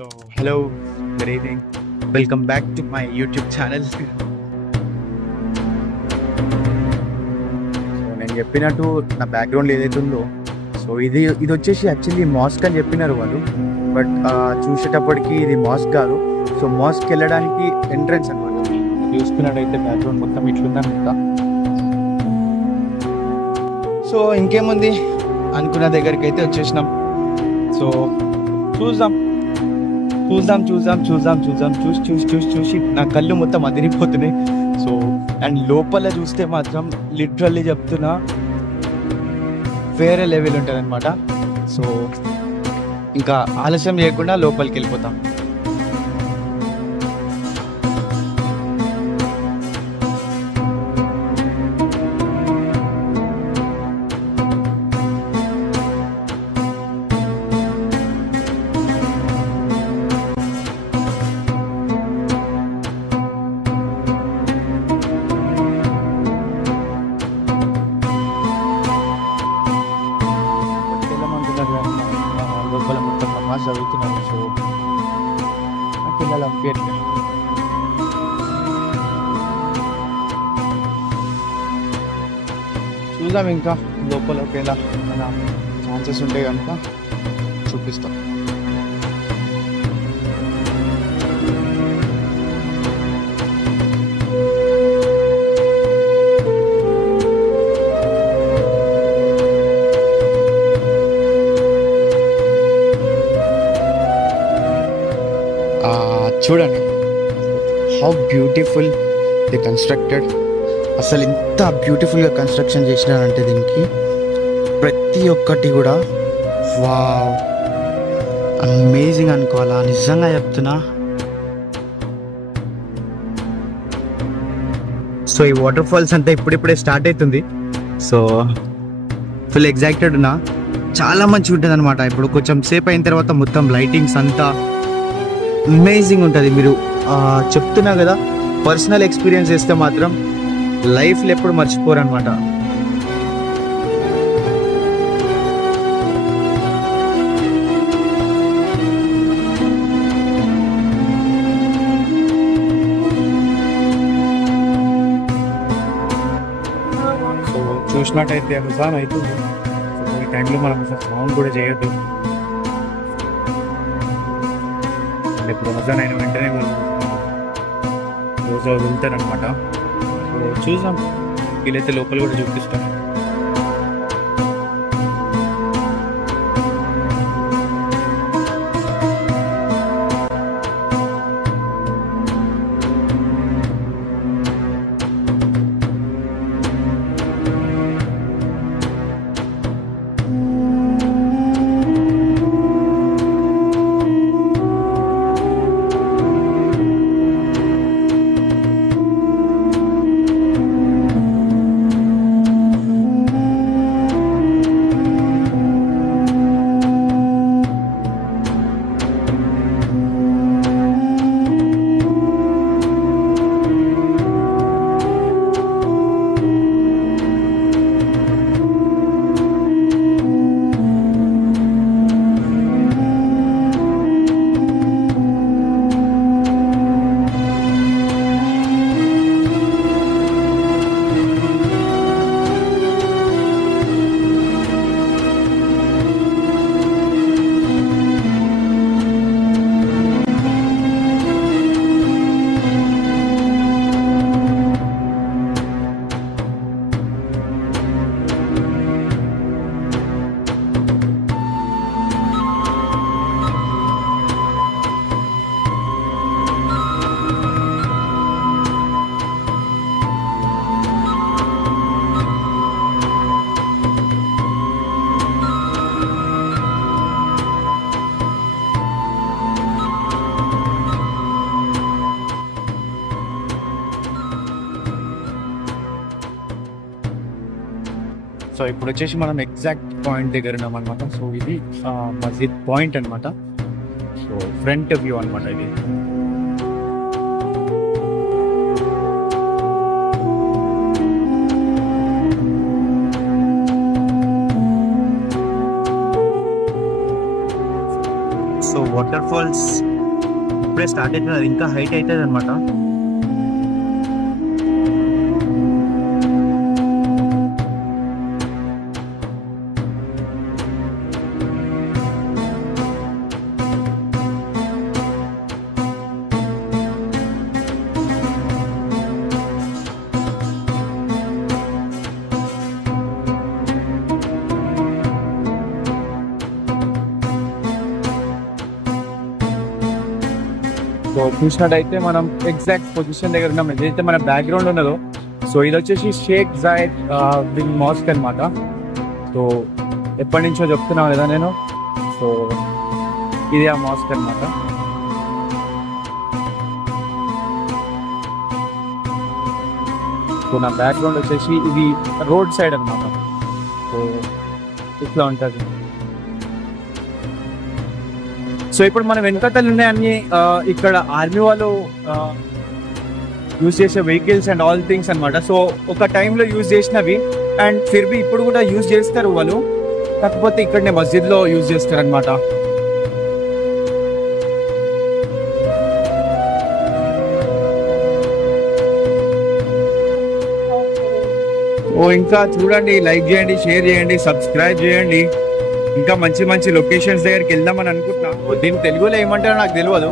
So hello, good evening. Welcome back to my YouTube channel. So నేను చెప్పినట్టు నా background ఏదైతే ఉందో సో ఇది వచ్చేసి యాక్చువల్లీ మాస్క్ అని చెప్పినారు వాళ్ళు, బట్ చూసేటప్పటికి ఇది మాస్క్ కాదు. సో మాస్క్ వెళ్ళడానికి ఎంట్రన్స్ అనమాట. చూసుకున్నట్టయితే బ్యాక్గ్రౌండ్ మొత్తం ఇట్లుందనమాట. సో ఇంకేముంది, అనుకున్న దగ్గరికి అయితే వచ్చేసినాం. సో చూద్దాం చూసి నా కళ్ళు మొత్తం అదిరిపోతున్నాయి. సో అండ్ లోపల చూస్తే మాత్రం లిటరల్లీ చెప్తున్నా వేరే లెవెల్ ఉంటుంది అనమాట. సో ఇంకా ఆలస్యం చేయకుండా లోపలికి వెళ్ళిపోతాం. లోపల మొత్తం నమాజ్ చదువుతున్నాను. సో పిల్లలు అనిపించట్లేదు. చూద్దాం ఇంకా లోపల ఒకవేళ మన ఛాన్సెస్ ఉంటాయి కనుక చూపిస్తాం. చూడండి హౌ బ్యూటిఫుల్ ది కన్స్ట్రక్టెడ్. అసలు ఇంత బ్యూటిఫుల్గా కన్స్ట్రక్షన్ చేసినారంటే దీనికి ప్రతి ఒక్కటి కూడా వావ్ అమేజింగ్ అనుకోవాలా, నిజంగా చెప్తున్నా. సో ఈ వాటర్ ఫాల్స్ అంతా ఇప్పుడిప్పుడే స్టార్ట్ అవుతుంది. సో ఫుల్ ఎగ్జైటెడ్ ఉన్నా, చాలా మంచిగా ఉంటుంది అనమాట. ఇప్పుడు కొంచెం సేపు అయిన తర్వాత మొత్తం లైటింగ్స్ అంతా అమేజింగ్ ఉంటుంది. మీరు చెప్తున్నా కదా, పర్సనల్ ఎక్స్పీరియన్స్ చేస్తే మాత్రం లైఫ్లో ఎప్పుడు మర్చిపోరు అనమాట. సో చూసినట్టయితే హుజాన్ అవుతుంది. ఈ టైంలో మనం అసలు సౌండ్ కూడా చేయొద్దు. ఇప్పుడు హుజాన్ అయిన వెంటనే మనం రోజు వెళ్తారనమాట. సో చూసాం, వీలైతే లోపల కూడా చూపిస్తాం. సో ఇప్పుడు వచ్చేసి మనం ఎగ్జాక్ట్ పాయింట్ దగ్గర ఉన్నాం అనమాట. సో ఇది మస్జిద్ పాయింట్ అనమాట. సో ఫ్రంట్ వ్యూ అనమాట ఇది. సో వాటర్ ఫాల్స్ ఇప్పుడిప్పుడే స్టార్ట్ అవుతుంది, అది ఇంకా హైట్ అవుతుంది అనమాట. సో చూసినట్టయితే మనం ఎగ్జాక్ట్ పొజిషన్ దగ్గర ఉన్నాం. ఏదైతే మన బ్యాక్గ్రౌండ్ ఉన్నదో, సో ఇది వచ్చేసి షేక్ జాయద్ బిన్ మాస్క్ అనమాట. సో ఎప్పటి నుంచో చెప్తున్నాను కదా నేను. సో ఇది ఆ మాస్క్ అనమాట. సో నా బ్యాక్గ్రౌండ్ వచ్చేసి ఇది రోడ్ సైడ్ అనమాట. సో ఇట్లా ఉంటుంది. సో ఇప్పుడు మన వెనకతలు ఉన్నాయన్నీ ఇక్కడ ఆర్మీ వాళ్ళు యూజ్ చేసే వెహికల్స్ అండ్ ఆల్ థింగ్స్ అనమాట. సో ఒక టైంలో యూజ్ చేసినవి అండ్ ఫిర్బీ ఇప్పుడు కూడా యూజ్ చేస్తారు వాళ్ళు, కాకపోతే ఇక్కడనే మస్జిద్లో యూజ్ చేస్తారు అనమాట. ఇంకా చూడండి, లైక్ చేయండి, షేర్ చేయండి, సబ్స్క్రైబ్ చేయండి. ఇంకా మంచి మంచి లొకేషన్స్ దగ్గరికి వెళ్దామని అనుకుంటున్నా. దీని తెలుగులో ఏమంటారో నాకు తెలియదు.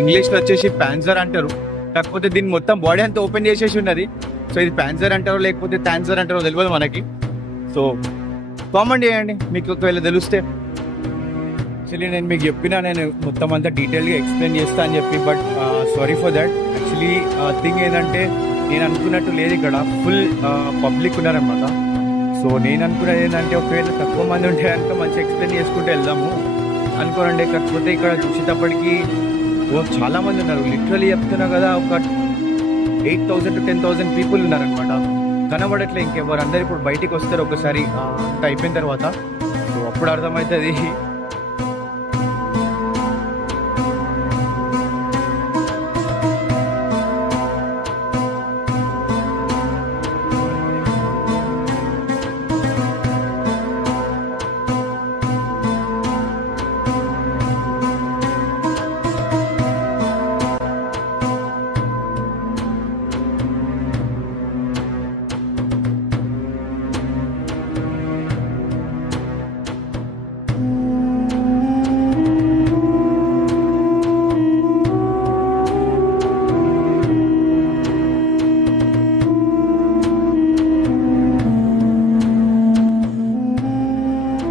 ఇంగ్లీష్లో వచ్చేసి ప్యాన్జర్ అంటారు, కాకపోతే దీన్ని మొత్తం బాడీ అంతా ఓపెన్ చేసేసి ఉన్నది. సో ఇది ప్యాన్జర్ అంటారో లేకపోతే టాన్జర్ అంటారో తెలియదు మనకి. సో కామెంట్ చేయండి మీకు ఒకవేళ తెలిస్తే. యాక్చువల్లీ నేను మీకు చెప్పినా నేను మొత్తం అంతా డీటెయిల్గా ఎక్స్ప్లెయిన్ చేస్తా అని చెప్పి, but sorry for that. Actually thing ఏంటంటే నేను అనుకున్నట్టు లేదు, ఇక్కడ ఫుల్ పబ్లిక్ ఉన్నారనమాట. సో నేను అనుకున్నది ఏంటంటే ఒకవేళ తక్కువ మంది ఉంటే కనుక మంచి ఎక్స్ప్లెయిన్ చేసుకుంటూ వెళ్దాము అనుకోనండి. కాకపోతే ఇక్కడ చూసేటప్పటికి చాలా మంది ఉన్నారు. లిటరలీ చెప్తున్నా కదా, ఒక 8,000 to 10,000 పీపుల్ ఉన్నారనమాట. కనబడట్లే ఇంకెవరు. అందరు ఇప్పుడు బయటికి వస్తారు ఒకసారి అంత అయిపోయిన తర్వాత. సో అప్పుడు అర్థమవుతుంది.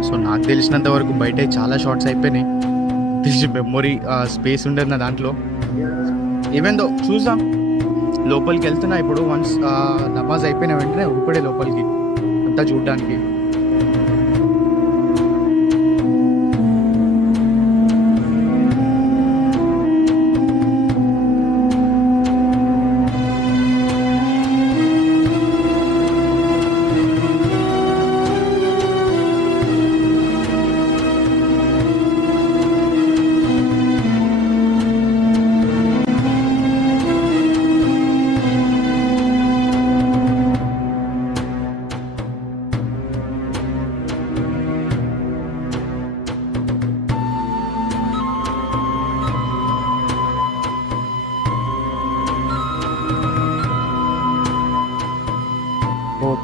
సో నాకు తెలిసినంత వరకు బయట చాలా షార్ట్స్ అయిపోయినాయి. తెలిసి మెమొరీ స్పేస్ ఉండదు నా దాంట్లో. ఈవెన్ దో చూద్దాం, లోపలికి వెళ్తున్నా ఇప్పుడు. వన్స్ నమాజ్ అయిపోయిన వెంటనే ఉరిపడే లోపలికి అంతా చూడడానికి.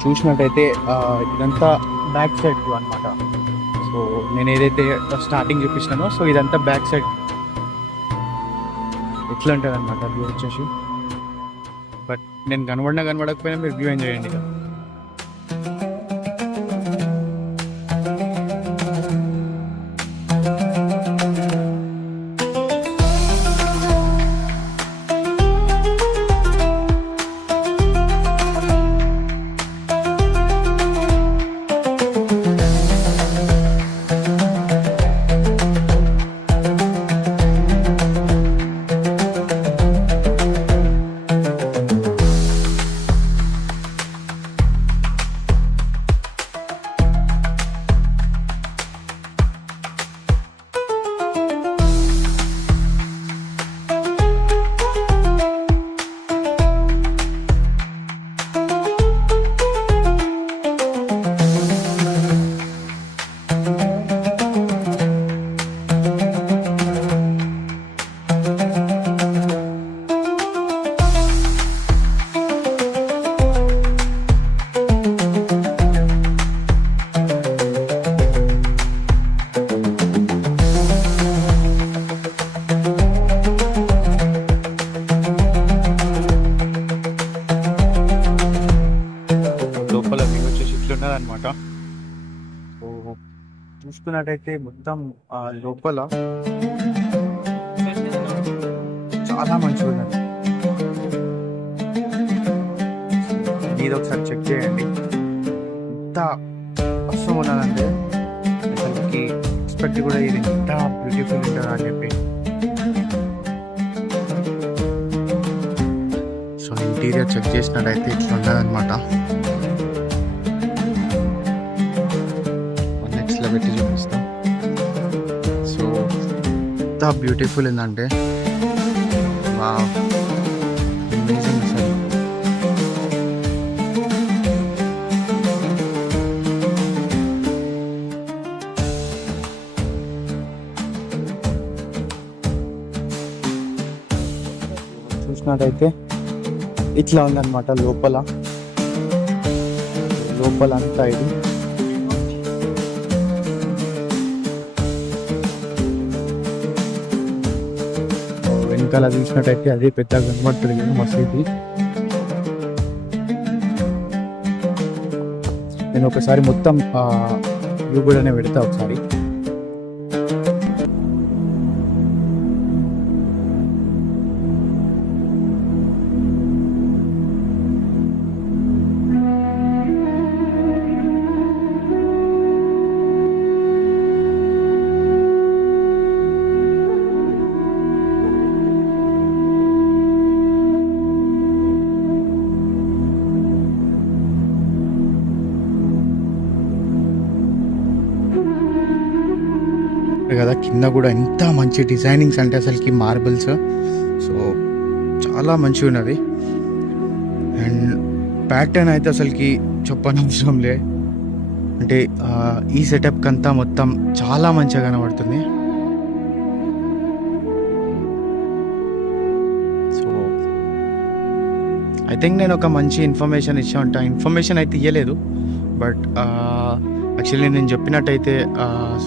చూసినట్టయితే ఇదంతా బ్యాక్ సైడ్ వ్యూ అనమాట. సో నేను ఏదైతే స్టార్టింగ్ చూపించినానో, సో ఇదంతా బ్యాక్ సైడ్ ఎట్లా ఉంటుంది అనమాట వ్యూ వచ్చేసి. బట్ నేను కనబడకపోయినా మీరు వ్యూ ఎంజాయ్ చేయండి. సో చూసుకున్నట్టయితే మొత్తం లోపల చాలా మంచిగా ఉన్నది. ఇది ఒకసారి చెక్ చేయండి. ఎంత అవసరం ఉన్నదంటే అసలుకి ఎక్స్పెక్ట్ కూడా ఇది ఎంత బ్యూటిఫుల్ ఉంటుందా అని చెప్పి. సో ఇంటీరియర్ చెక్ చేసినట్టయితే ఇట్లా ఉన్నదన్నమాట. నెక్స్ట్ లో పెట్టి చూపిస్తాం. సో ఎంత బ్యూటిఫుల్ ఉందంటే వావ్, అమేజింగ్ అసలు. చూసినట్టయితే ఇట్లా ఉందన్నమాట లోపల అంతా ఇది. వెనకాల చూసినట్టయితే అదే పెద్ద కనబడుతుంది కదా మసీదు. నేను ఒకసారి మొత్తం వ్యూ కూడా పెడతా ఒకసారి. కదా కింద కూడా ఎంత మంచి డిజైనింగ్స్ అంటే అసలుకి మార్బుల్స్. సో చాలా మంచిగా ఉన్నది. అండ్ ప్యాటర్న్ అయితే అసలుకి చెప్పనవసరం లే. అంటే ఈ సెటప్కి అంతా మొత్తం చాలా మంచిగా కనబడుతుంది. సో ఐ థింక్ నేను ఒక మంచి ఇన్ఫర్మేషన్ ఇచ్చా ఉంటా. ఇన్ఫర్మేషన్ అయితే ఇవ్వలేదు, బట్ యాక్చువల్లీ నేను చెప్పినట్టయితే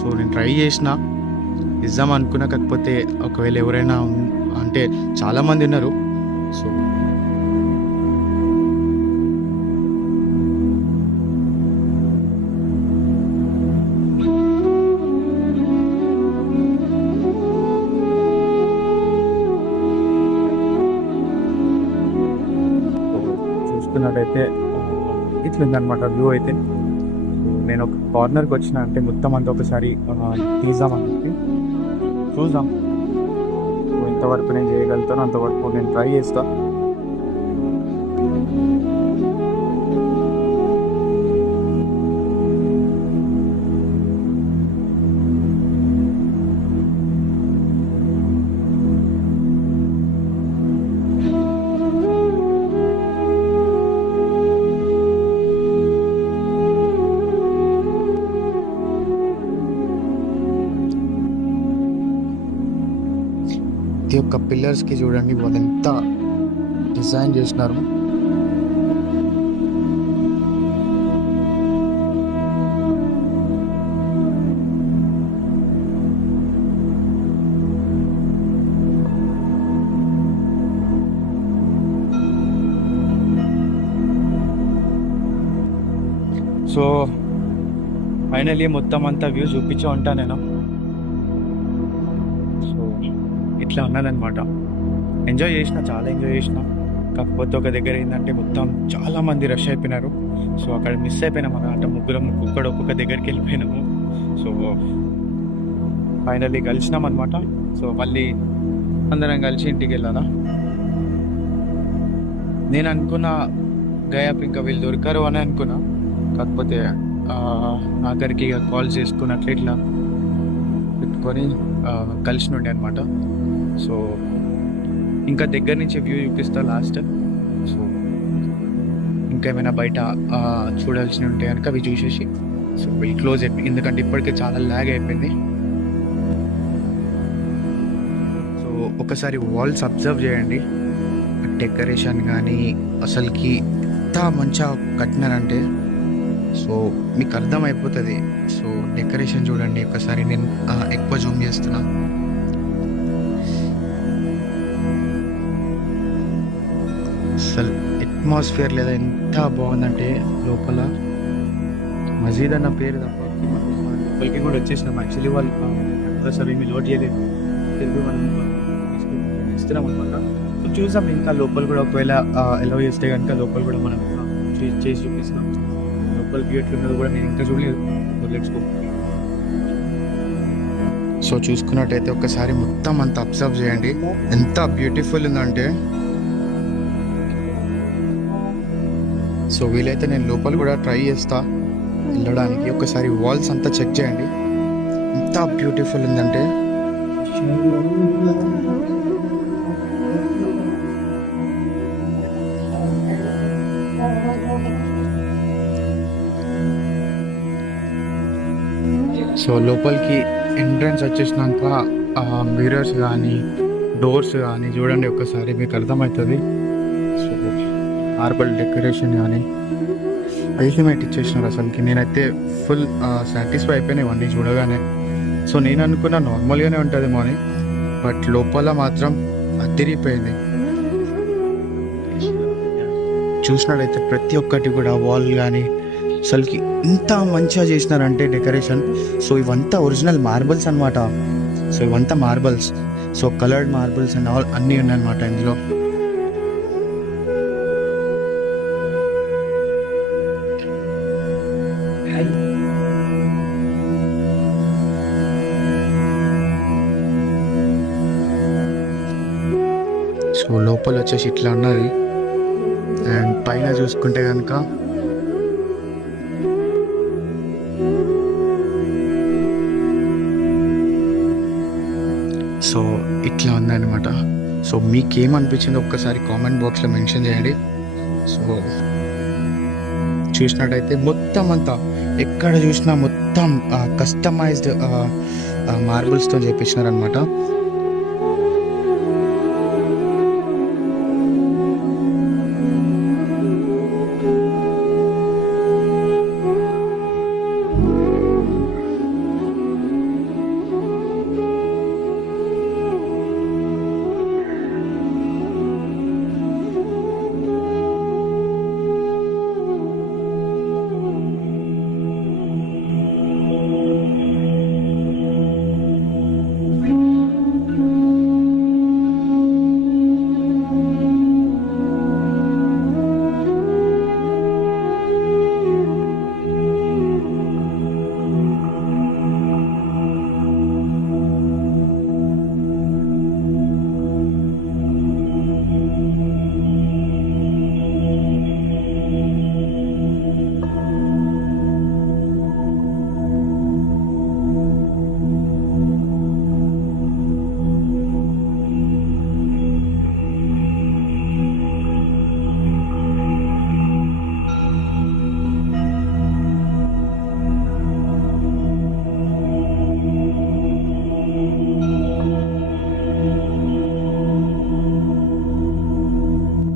సో నేను ట్రై చేసిన ఇద్దాం అనుకున్నా. కాకపోతే ఒకవేళ ఎవరైనా అంటే చాలామంది ఉన్నారు. సో చూసుకున్నట్టయితే ఇట్లుందనమాట వ్యూ అయితే. నేను ఒక కార్నర్కి వచ్చిన అంటే మొత్తం అంతా ఒకసారి తీద్దామని చెప్పి చూద్దాం. ఎంతవరకు నేను చేయగలుగుతాను అంతవరకు నేను ట్రై చేస్తా. ప్రతి ఒక్క పిల్లర్స్కి చూడండి వాళ్ళు ఎంత డిజైన్ చేసినారు. సో ఫైనల్లీ మొత్తం అంతా వ్యూ చూపించా ఉంటా నేను. సో ఇట్లా ఉన్నదన్నమాట. ఎంజాయ్ చేసిన, చాలా ఎంజాయ్ చేసిన. కాకపోతే ఒక దగ్గర ఏంటంటే మొత్తం చాలా మంది రష్ అయిపోయినారు. సో అక్కడ మిస్ అయిపోయినాం అన్నమాట. ముగ్గురం ఒక్కొక్క దగ్గరికి వెళ్ళిపోయినాము. సో ఫైనల్లీ కలిసినాం అనమాట. సో మళ్ళీ అందరం కలిసి ఇంటికి వెళ్ళాలా. నేను అనుకున్న గయాప్ ఇంకా వీళ్ళు దొరికారు అని అనుకున్నా. కాకపోతే ఆఖరికి కాల్ చేసుకున్నట్లు ఇట్లా పెట్టుకొని కలిసినుండే అనమాట. సో ఇంకా దగ్గర నుంచి వ్యూ చూపిస్తా లాస్ట్. సో ఇంకేమైనా బయట చూడాల్సి ఉంటే కనుక అవి చూసేసి సో విల్ క్లోజ్ అయిపోయి, ఎందుకంటే ఇప్పటికే చాలా ల్యాగ్ అయిపోయింది. సో ఒకసారి వాల్స్ అబ్జర్వ్ చేయండి, డెకరేషన్ కానీ అసలుకి ఎంత మంచిగా కట్టినారంటే సో మీకు అర్థమైపోతుంది. సో డెకరేషన్ చూడండి ఒకసారి, నేను ఎక్కువ జూమ్ చేస్తున్నా. అసలు అట్మాస్ఫియర్ లేదా ఎంత బాగుందంటే లోపల మసీద్ అన్న పేరు తప్ప లోపలికి కూడా వచ్చేసినాం. యాక్చువల్లీ వాళ్ళు అసలు ఏమి లోడ్ చేయలేదు, తెలుగు మనం ఇస్తున్నాం అనమాట. సో చూసాం ఇంకా లోపల కూడా ఒకవేళ ఎలా చేస్తే కనుక లోపల కూడా మనం చేసి చూపిస్తాం. లోపల వ్యూ ఎట్లున్నది కూడా నేను ఇంకా చూడలేదు. Let's go. సో చూసుకున్నట్టయితే ఒక్కసారి మొత్తం అంతా అబ్జర్వ్ చేయండి, ఎంత బ్యూటిఫుల్ ఉందంటే. సో వీలైతే నేను లోపల కూడా ట్రై చేస్తా వెళ్ళడానికి. ఒకసారి వాల్స్ అంతా చెక్ చేయండి, ఎంత బ్యూటిఫుల్ ఉందంటే. సో లోపలికి ఎంట్రన్స్ వచ్చేసినాక మిర్రర్స్ కానీ డోర్స్ కానీ చూడండి ఒక్కసారి, మీకు అర్థమవుతుంది. సో మార్బల్ డెకరేషన్ కానీ అల్టిమేట్ ఇచ్చేసినారు అసలుకి. నేనైతే ఫుల్ సాటిస్ఫై అయిపోయినా ఇవన్నీ చూడగానే. సో నేను అనుకున్నా నార్మల్గానే ఉంటుందేమో అని, బట్ లోపల మాత్రం అదిరిపోయింది. చూసినట్టయితే ప్రతి ఒక్కటి కూడా వాల్ కానీ అసలుకి ఇంత మంచిగా చేసినారంటే డెకరేషన్. సో ఇవంతా ఒరిజినల్ మార్బల్స్ అనమాట. సో ఇవంతా marbles, so coloured marbles and all అన్నీ ఉన్నాయన్నమాట ఇందులో. సో లోపల వచ్చేసి ఇట్లా ఉన్నది. అండ్ పైన చూసుకుంటే కనుక సో ఇట్లా ఉందన్నమాట. సో మీకేమనిపించిందో ఒక్కసారి కామెంట్ బాక్స్లో మెన్షన్ చేయండి. సో చూసినట్టయితే మొత్తం అంతా ఎక్కడ చూసినా మొత్తం కస్టమైజ్డ్ మార్బుల్స్తో చేపించినారనమాట.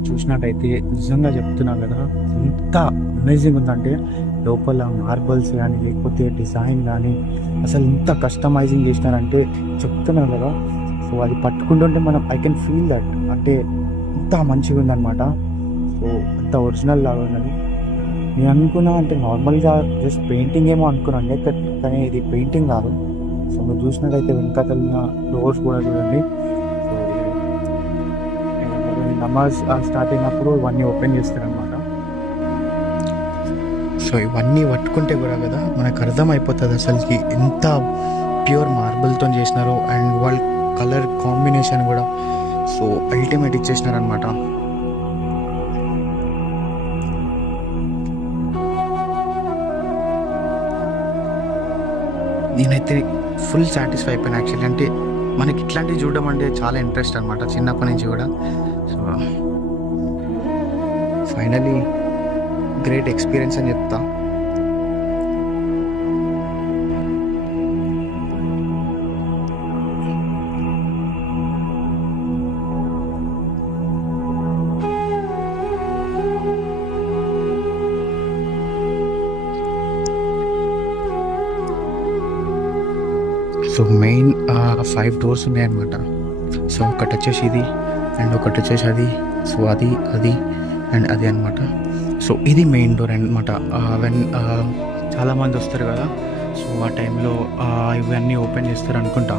చూసినట్టయితే నిజంగా చెప్తున్నా కదా, ఎంత అమేజింగ్ ఉందంటే లోపల మార్బల్స్ కానీ లేకపోతే డిజైన్ కానీ అసలు ఎంత కస్టమైజింగ్ చేసినారంటే చెప్తున్నారు కదా. సో అది పట్టుకుంటుంటే మనం ఐ కెన్ ఫీల్ దట్, అంటే ఎంత మంచిగా ఉందన్నమాట. సో అంత ఒరిజినల్ లాగా ఉన్నది. నేను అనుకున్నా అంటే నార్మల్గా జస్ట్ పెయింటింగ్ ఏమో అనుకున్నాను, కానీ ఇది పెయింటింగ్ కాదు. సో మీరు చూసినట్టయితే వెనకాతల డోర్స్ కూడా చూడండి. నమాజ్ స్టార్ట్ అయినప్పుడు ఇవన్నీ ఓపెన్ చేస్తారనమాట. సో ఇవన్నీ పట్టుకుంటే కూడా కదా మనకు అర్థమైపోతుంది అసలుకి ఎంత ప్యూర్ మార్బుల్తో చేసినారో. అండ్ వాళ్ళ కలర్ కాంబినేషన్ కూడా సో అల్టిమేట్ ఇచ్చేసినారనమాట. నేనైతే ఫుల్ సాటిస్ఫై అయిపోయాను యాక్చువల్లీ. అంటే మనకి ఇట్లాంటివి చూడడం అంటే చాలా ఇంట్రెస్ట్ అనమాట చిన్నప్పటి నుంచి కూడా. సో ఫైనలీ గ్రేట్ ఎక్స్పీరియన్స్ అని చెప్తా. సో మెయిన్ 5 డోర్స్ ఉన్నాయన్నమాట. సో ఒకటి వచ్చేసి ఇది అండ్ ఒకటి వచ్చేసి అది. సో అది అండ్ అది అనమాట. సో ఇది మెయిన్ డోర్ అనమాట. వెన్ చాలామంది వస్తారు కదా, సో ఆ టైంలో ఇవన్నీ ఓపెన్ చేస్తారు అనుకుంటా.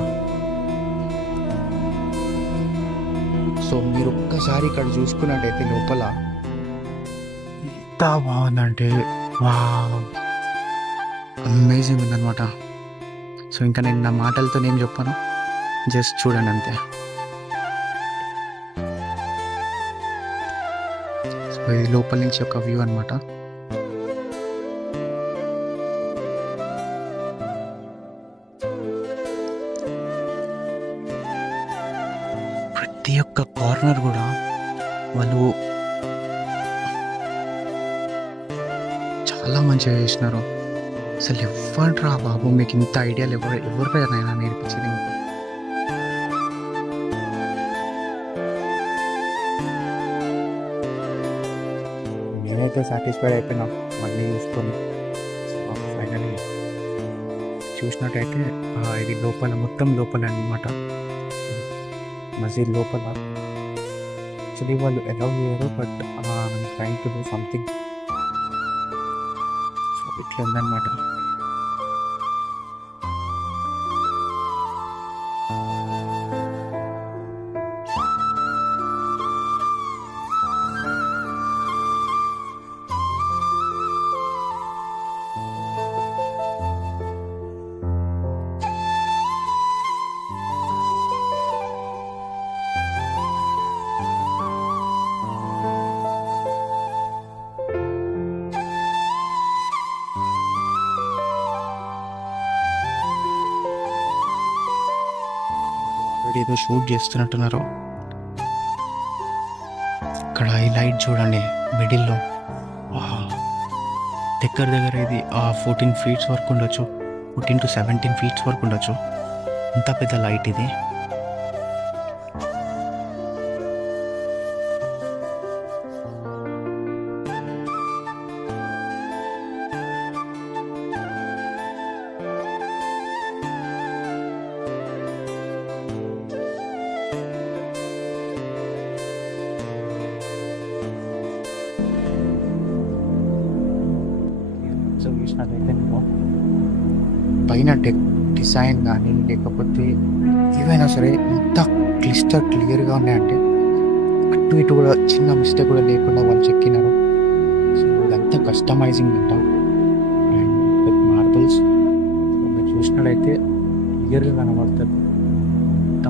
సో మీరు ఒక్కసారి ఇక్కడ చూసుకున్నట్టయితే లోపల ఎంత బాగుందంటే అమేజింగ్ ఉందన్నమాట. సో ఇంకా నేను నా మాటలతో నేను చెప్పాను, జస్ట్ చూడండి అంతే. సో ఇది లోపల నుంచి ఒక వ్యూ అనమాట. ప్రతి ఒక్క కార్నర్ కూడా వాళ్ళు చాలా మంచిగా చేసినారు. అసలు ఎవరు బాబు మీకు ఇంత ఐడియాలు ఎవరికైనా నేర్పించింది మీకు? నేనైతే సాటిస్ఫైడ్ అయిపోయినా మళ్ళీ చూసుకొని. ఫైనలీ చూసినట్టయితే ఇది లోపల మొత్తం లోపల అనమాట, మసీద్ లోపల. యాక్చువల్లీ వాళ్ళు అలౌ చేయరు, but trying to do something. So ఇట్లా ఉందన్నమాట. ఏదో షూట్ చేస్తున్నట్టున్నారు. ఇక్కడ ఈ లైట్ చూడండి మిడిల్లో, దగ్గర ఇది 14 feet వరకు ఉండొచ్చు, 14 to 17 feet వరకు ఉండొచ్చు. ఇంత పెద్ద లైట్ ఇది. చూసినట్లయితే నేను పైన డిజైన్ కానీ లేకపోతే ఏవైనా సరే ఎంత క్లియర్గా ఉన్నాయంటే అటు ఇటు కూడా చిన్న మిస్టేక్ కూడా లేకుండా వాళ్ళు చెక్కినారు. సో ఇదంతా కస్టమైజింగ్ అంట. అండ్ విత్ మార్బుల్స్ మీరు చూసినట్లయితే క్లియర్గా కనబడుతుంది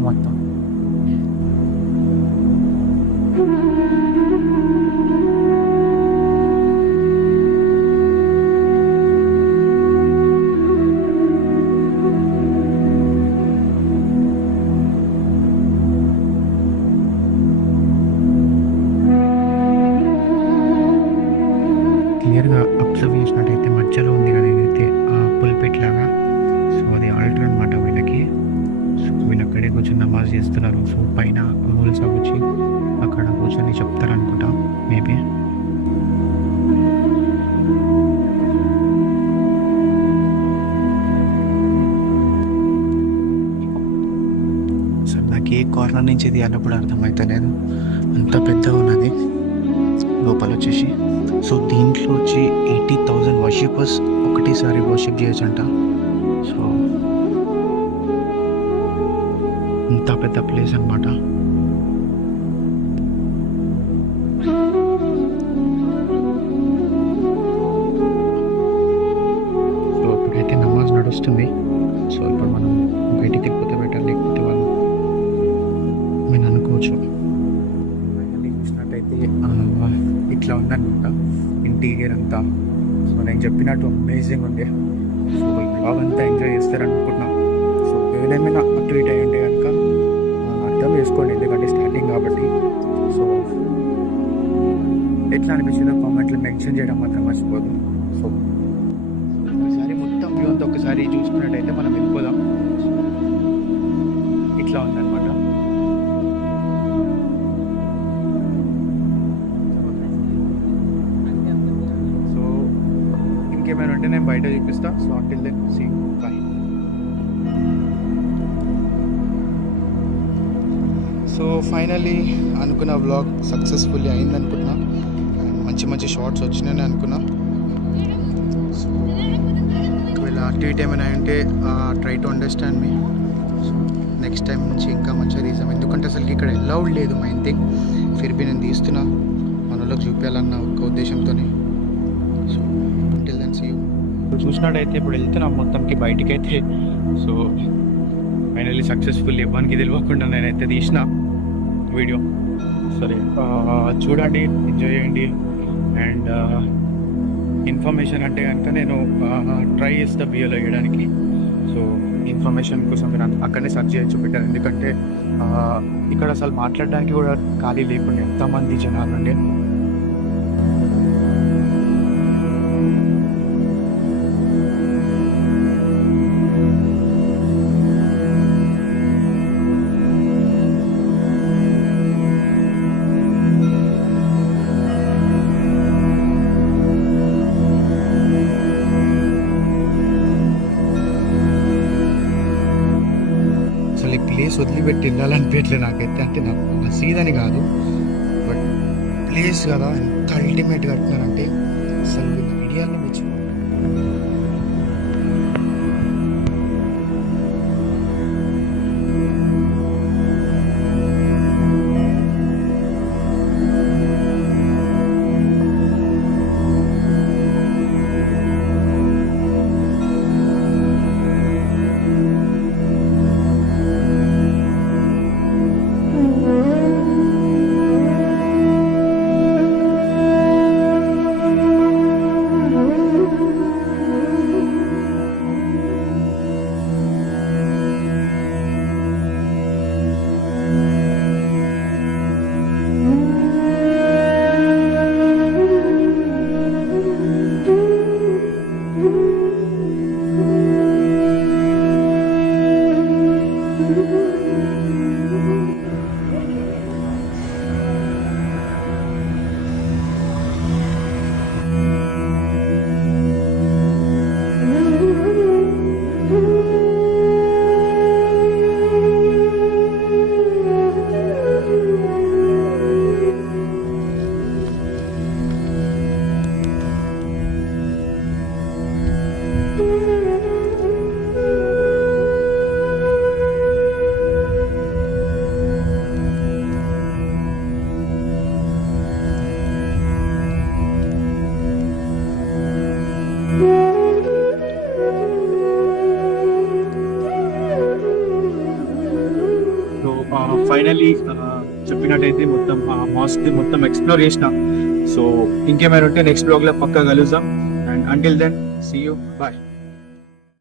మొత్తం. క్లియర్గా అబ్జర్వ్ చేసినట్టయితే మధ్యలో ఉంది కదా ఏదైతే పుల్పిట్ లాగా, సో అది ఆల్టర్ అనమాట వీళ్ళకి. సో వీళ్ళు అక్కడే కూర్చొని నమాజ్ చేస్తున్నారు. సో పైన మూల్స్ వచ్చి అక్కడ కూర్చొని చెప్తారనుకుంటా మేబీ. సో నాకు ఏ కార్నర్ నుంచి ఇది అన్నప్పుడు అర్థమవుతలేదు, అంత పెద్దగా ఉన్నది లోపల వచ్చేసి. సో దీంట్లో వచ్చి 80,000 వర్షిపర్స్ ఒకటేసారి వర్షిప్ చేయొచ్చంట. సో ఇంత పెద్ద ప్లేస్ అనమాట. సో ఇప్పుడైతే నమాజ్ నడుస్తుంది. సో ఇప్పుడు మనం బయటికి వెళ్ళిపోతే బెటర్, లేకపోతే వాళ్ళు మేము అనుకోవచ్చు. చూసినట్టయితే ఇట్లా ఉందన్నమాట ఇంటీరియర్ అంతా. సో నేను చెప్పినట్టు అమేజింగ్ ఉండే. సో ఈ బ్లాగ్ అంతా ఎంజాయ్ చేస్తారనుకుంటున్నాం. సో ఏదేమైనా అటు ఇటు అయి ఉంటే కనుక అర్థం చేసుకోండి, ఎందుకంటే స్టార్టింగ్ కాబట్టి. సో ఎట్లా అనిపించిందో కామెంట్లో మెన్షన్ చేయడం మాత్రం మర్చిపోదు. సో ఒకసారి మొత్తం వ్యూ అంతా ఒకసారి చూసుకున్నట్టయితే మనం వెళ్ళిపోదాం. ఇట్లా ఉందన్నమాట. ఇంకేమైనా ఉంటే నేను బయట చూపిస్తా. So until then see bye. So finally అనుకున్న వ్లాగ్ సక్సెస్ఫుల్లీ అయింది అనుకున్నా. మంచి మంచి షార్ట్స్ వచ్చినాయని అనుకున్నా. సో ఒకవేళ అటు ఇటు ఏమైనా ఉంటే try to understand me. So next time నుంచి ఇంకా మంచిగా తీసాం, ఎందుకంటే అసలు ఇక్కడ అలౌడ్ లేదు మెయిన్ థింగ్. ఫిర్బీ నేను తీస్తున్నా మనలోకి చూపించాలన్న ఒక ఉద్దేశంతోనే. So until then see you. చూసినట్టయితే ఇప్పుడు వెళ్తున్నాం మొత్తంకి బయటికైతే. సో ఫైనల్లీ సక్సెస్ఫుల్ ఇవ్వడానికి తెలియకుండా నేనైతే తీసిన వీడియో. సరే చూడండి, ఎంజాయ్ చేయండి. అండ్ ఇన్ఫర్మేషన్ అంటే కనుక నేను ట్రై చేస్తా బిఏలో వేయడానికి. సో ఇన్ఫర్మేషన్ కోసం నేను అక్కడనే సర్చ్ చేయొచ్చు పెట్టాను, ఎందుకంటే ఇక్కడ అసలు మాట్లాడడానికి కూడా ఖాళీ లేకుండా ఎంతమంది జనాలు అంటే. అసలు ఈ ప్లేస్ వదిలిపెట్టి వెళ్ళాలనిపించట్లేదు నాకైతే. అంటే నాకు సీదని కాదు, బట్ ప్లేస్ కదా ఎంత అల్టిమేట్ కట్టినారంటే అసలు ఐడియాని మెచ్చుకున్నాను. ఫైనలీ చెప్పినట్టయితే మొత్తం మాస్క్ మొత్తం ఎక్స్ప్లోర్ చేసిన. సో ఇంకేమైనా ఉంటే నెక్స్ట్ బ్లాగ్లో పక్కా కలుద్దాం. And until then see you, bye.